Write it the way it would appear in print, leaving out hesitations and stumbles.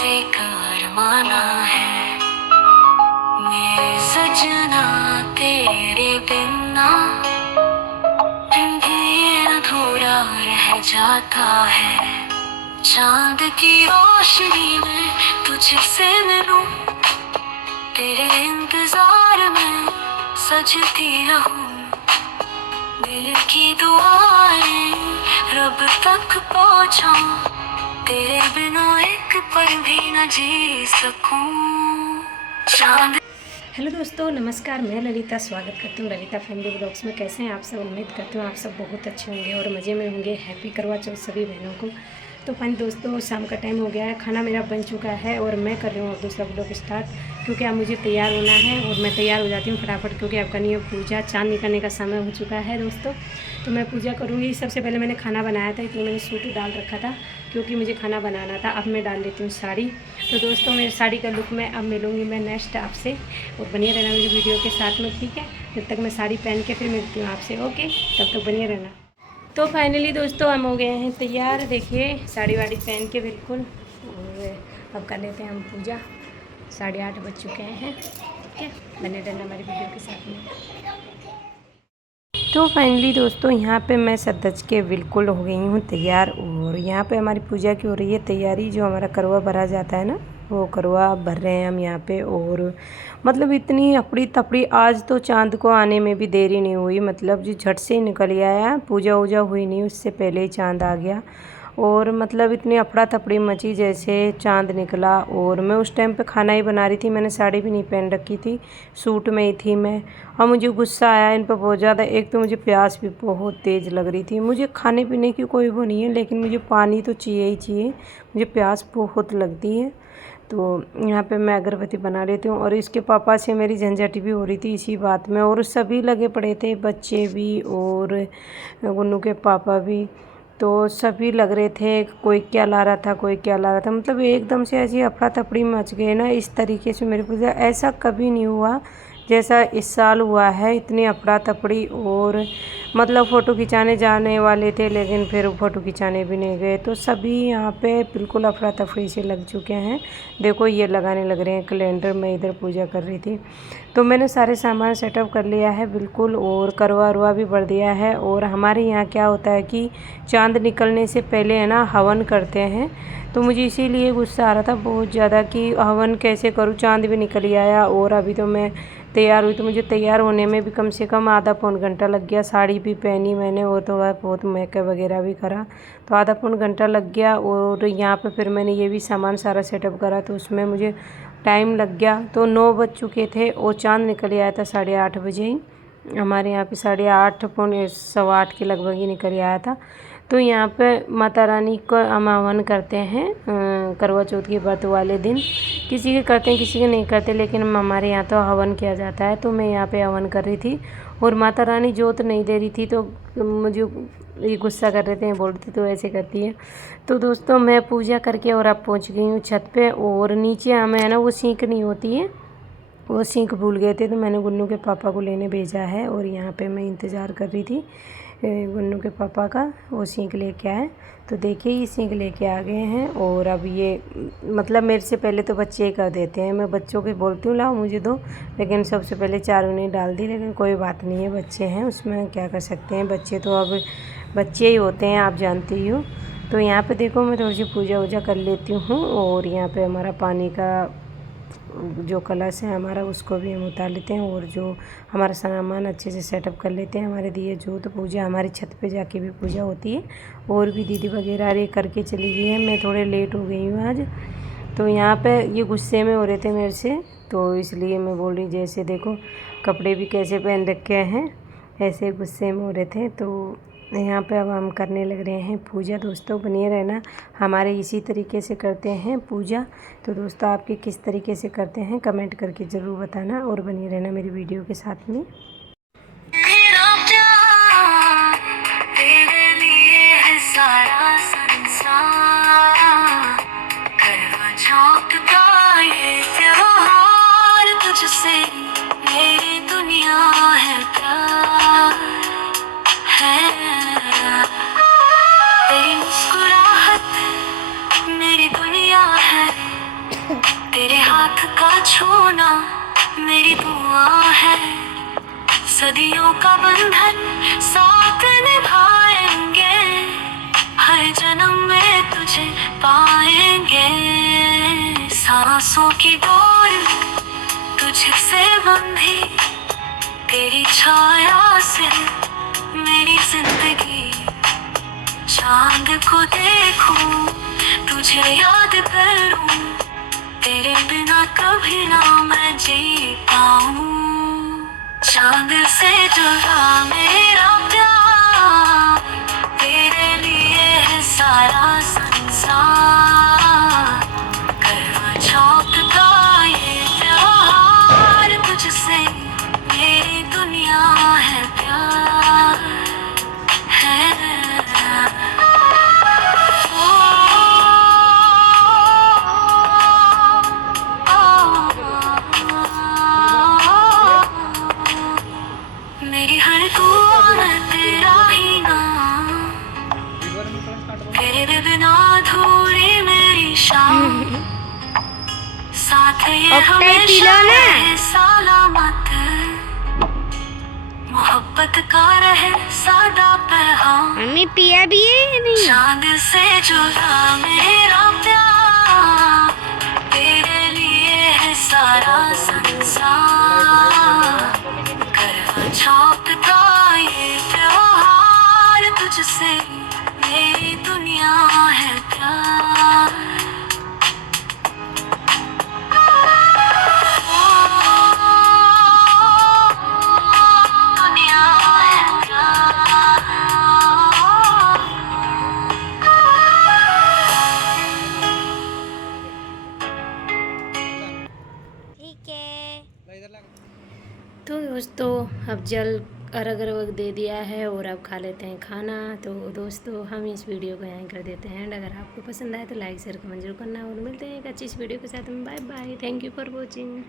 से करवाना है मेरे सजना तेरे बिना दिन थोड़ा रह जाता है। चांद की रोशनी में तुझसे मिलूं, तेरे इंतजार में सजती रहूं। दिल की दुआएं रब तक पहुंचाऊं, तेरे बिना एक पल भी न जी सकूं। चांद। हेलो दोस्तों, नमस्कार। मैं ललिता स्वागत करती हूँ ललिता फैमिली ब्लॉग्स में। कैसे हैं आप सब? उम्मीद करती हूँ आप सब बहुत अच्छे होंगे और मज़े में होंगे। हैप्पी करवा चौथ सभी बहनों को। तो फाइन दोस्तों, शाम का टाइम हो गया है, खाना मेरा बन चुका है और मैं कर रही हूँ अब दूसरा ब्लॉग स्टार्ट, क्योंकि अब मुझे तैयार होना है और मैं तैयार हो जाती हूँ फटाफट, क्योंकि अब करनी है पूजा। चाँद निकलने का समय हो चुका है दोस्तों, तो मैं पूजा करूँगी। सबसे पहले मैंने खाना बनाया था, इसलिए मैंने सूट डाल रखा था क्योंकि मुझे खाना बनाना था। अब मैं डाल लेती हूँ साड़ी। तो दोस्तों, मेरी साड़ी का लुक मैं अब मिलूँगी मैं नेक्स्ट आपसे, और बनिए रहना मेरी वीडियो के साथ में, ठीक है? जब तक मैं साड़ी पहन के फिर मिलती हूँ आपसे, ओके? तब तक बनिए रहना। तो फाइनली दोस्तों, हम हो गए हैं तैयार। देखिए, साड़ी वाड़ी पहन के बिल्कुल, और अब कर लेते हैं हम पूजा। 8:30 बज चुके हैं, ठीक है? बने रहना हमारी वीडियो के साथ में। तो फाइनली दोस्तों, यहाँ पे मैं सज धज के बिल्कुल हो गई हूँ तैयार, और यहाँ पे हमारी पूजा की हो रही है तैयारी। जो हमारा करवा भरा जाता है ना, वो करवा भर रहे हैं हम यहाँ पे। और मतलब इतनी अफड़ी तफड़ी, आज तो चांद को आने में भी देरी नहीं हुई, मतलब जो झट से ही निकल आया। पूजा वूजा हुई नहीं, उससे पहले ही चांद आ गया। और मतलब इतनी अफड़ा तफड़ी मची जैसे चांद निकला। और मैं उस टाइम पे खाना ही बना रही थी, मैंने साड़ी भी नहीं पहन रखी थी, सूट में ही थी मैं। और मुझे गुस्सा आया इन पर बहुत ज़्यादा। एक तो मुझे प्यास भी बहुत तेज़ लग रही थी। मुझे खाने पीने की कोई वो नहीं है, लेकिन मुझे पानी तो चाहिए ही चाहिए, मुझे प्यास बहुत लगती है। तो यहाँ पे मैं अगरबत्ती बना लेती हूँ। और इसके पापा से मेरी झंझट भी हो रही थी इसी बात में, और सभी लगे पड़े थे, बच्चे भी और गुन्नू के पापा भी। तो सभी लग रहे थे, कोई क्या ला रहा था, कोई क्या ला रहा था। मतलब एकदम से ऐसी अफरा तफड़ी मच गई ना, इस तरीके से मेरे पूजा ऐसा कभी नहीं हुआ जैसा इस साल हुआ है। इतनी अफरा तफड़ी, और मतलब फ़ोटो खिंचाने जाने वाले थे, लेकिन फिर फ़ोटो खिंचाने भी नहीं गए। तो सभी यहाँ पे बिल्कुल अफरा तफड़ी से लग चुके हैं। देखो, ये लगाने लग रहे हैं कैलेंडर। मैं इधर पूजा कर रही थी, तो मैंने सारे सामान सेटअप कर लिया है बिल्कुल, और करवा वरवा भी भर दिया है। और हमारे यहाँ क्या होता है कि चांद निकलने से पहले है ना, हवन करते हैं। तो मुझे इसीलिए गुस्सा आ रहा था बहुत ज़्यादा कि हवन कैसे करूँ, चांद भी निकल ही आया। और अभी तो मैं तैयार हुई, तो मुझे तैयार होने में भी कम से कम आधा पौन घंटा लग गया। साड़ी भी पहनी मैंने, और थोड़ा बहुत मेकअप वगैरह भी करा, तो आधा पौन घंटा लग गया। और यहाँ पे फिर मैंने ये भी सामान सारा सेटअप करा, तो उसमें मुझे टाइम लग गया। तो 9 बज चुके थे और चांद निकल आया था 8:30 बजे ही। हमारे यहाँ पे 8:30 पौने 8:15 के लगभग ही निकल आया था। तो यहाँ पे माता रानी का हम हवन करते हैं करवा चौथ के व्रत वाले दिन। किसी के करते हैं, किसी के नहीं करते, लेकिन हमारे यहाँ तो हवन किया जाता है। तो मैं यहाँ पे हवन कर रही थी, और माता रानी जोत नहीं दे रही थी, तो मुझे ये गुस्सा कर रहे थे, बोल रहे थे तो ऐसे करती है। तो दोस्तों, मैं पूजा करके और अब पहुँच गई हूँ छत पे। और नीचे हमें है ना वो सीख नहीं होती है, वो सीख भूल गए थे, तो मैंने गुन्नू के पापा को लेने भेजा है। और यहाँ पे मैं इंतज़ार कर रही थी गुन्नू के पापा का, वो सीख लेके आए। तो देखिए, ये सीख लेके आ गए हैं। और अब ये मतलब मेरे से पहले तो बच्चे ही कर देते हैं। मैं बच्चों को बोलती हूँ लाओ मुझे दो, लेकिन सबसे पहले चारों ने डाल दी। लेकिन कोई बात नहीं है, बच्चे हैं, उसमें क्या कर सकते हैं। बच्चे तो अब बच्चे ही होते हैं, आप जानती ही हो। तो यहाँ पे देखो, मैं थोड़ी सी पूजा वूजा कर लेती हूँ। और यहाँ पे हमारा पानी का जो कलश है हमारा, उसको भी हम उतार लेते हैं, और जो हमारा सामान अच्छे से सेटअप कर लेते हैं। हमारे दिए जोत पूजा हमारी छत पे जाके भी पूजा होती है, और भी दीदी वगैरह रे करके चली गई है। मैं थोड़े लेट हो गई हूँ आज। तो यहाँ पे ये गुस्से में हो रहे थे मेरे से, तो इसलिए मैं बोल रही, जैसे देखो कपड़े भी कैसे पहन रखे हैं, ऐसे गुस्से में हो रहे थे। तो यहाँ पे अब हम करने लग रहे हैं पूजा। दोस्तों, बनिए रहना, हमारे इसी तरीके से करते हैं पूजा। तो दोस्तों, आपके किस तरीके से करते हैं कमेंट करके ज़रूर बताना, और बनिए रहना मेरी वीडियो के साथ में। मेरा प्यार तेरे लिए है सारा संसार, करवा चौथ का ये त्योहार, तुझसे मेरी दुनिया है प्यार है। तेरी मुस्कुराहट मेरी दुनिया है, हाथ का छूना मेरी दुआ है, सदियों का बंधन साथ निभाएंगे, हर जन्म में तुझे पाएंगे। सांसों की डोर तुझसे बंधी, तेरी छाया से मेरी जिंदगी। चांद को देखूं, तुझे याद करूं, तेरे बिना कभी ना मैं जी पाऊं। चांद से जुड़ा मेरा प्यार, तेरे लिए है सारा संसार। करवा चौथ का ये त्योहार, तुझसे मेरी दुनिया है प्यार है। मेरी हर दुआ है तेरा ही नाम, तेरे बिना अधूरी मेरी शाम। साथ ये हमेशा रहे सलामत, मोहब्बत का रहे सादा पैगाम। मम्मी पिया भी है या नहीं? चांद से जुड़ा मेरा प्यार, तेरे लिए है सारा संसार। करवा चौथ का ये त्योहार, तुझसे मेरी दुनिया है प्यार। दुनिया है प्यार। ठीक है। तो दोस्तों अब जल अर्घ वर्घ दे दिया है और अब खा लेते हैं खाना। तो दोस्तों हम इस वीडियो को यहाँ कर देते हैं एंड अगर आपको पसंद आए तो लाइक शेयर कमेंट जरूर करना और मिलते हैं एक अच्छी इस वीडियो के साथ में। Bye bye, thank you for watching.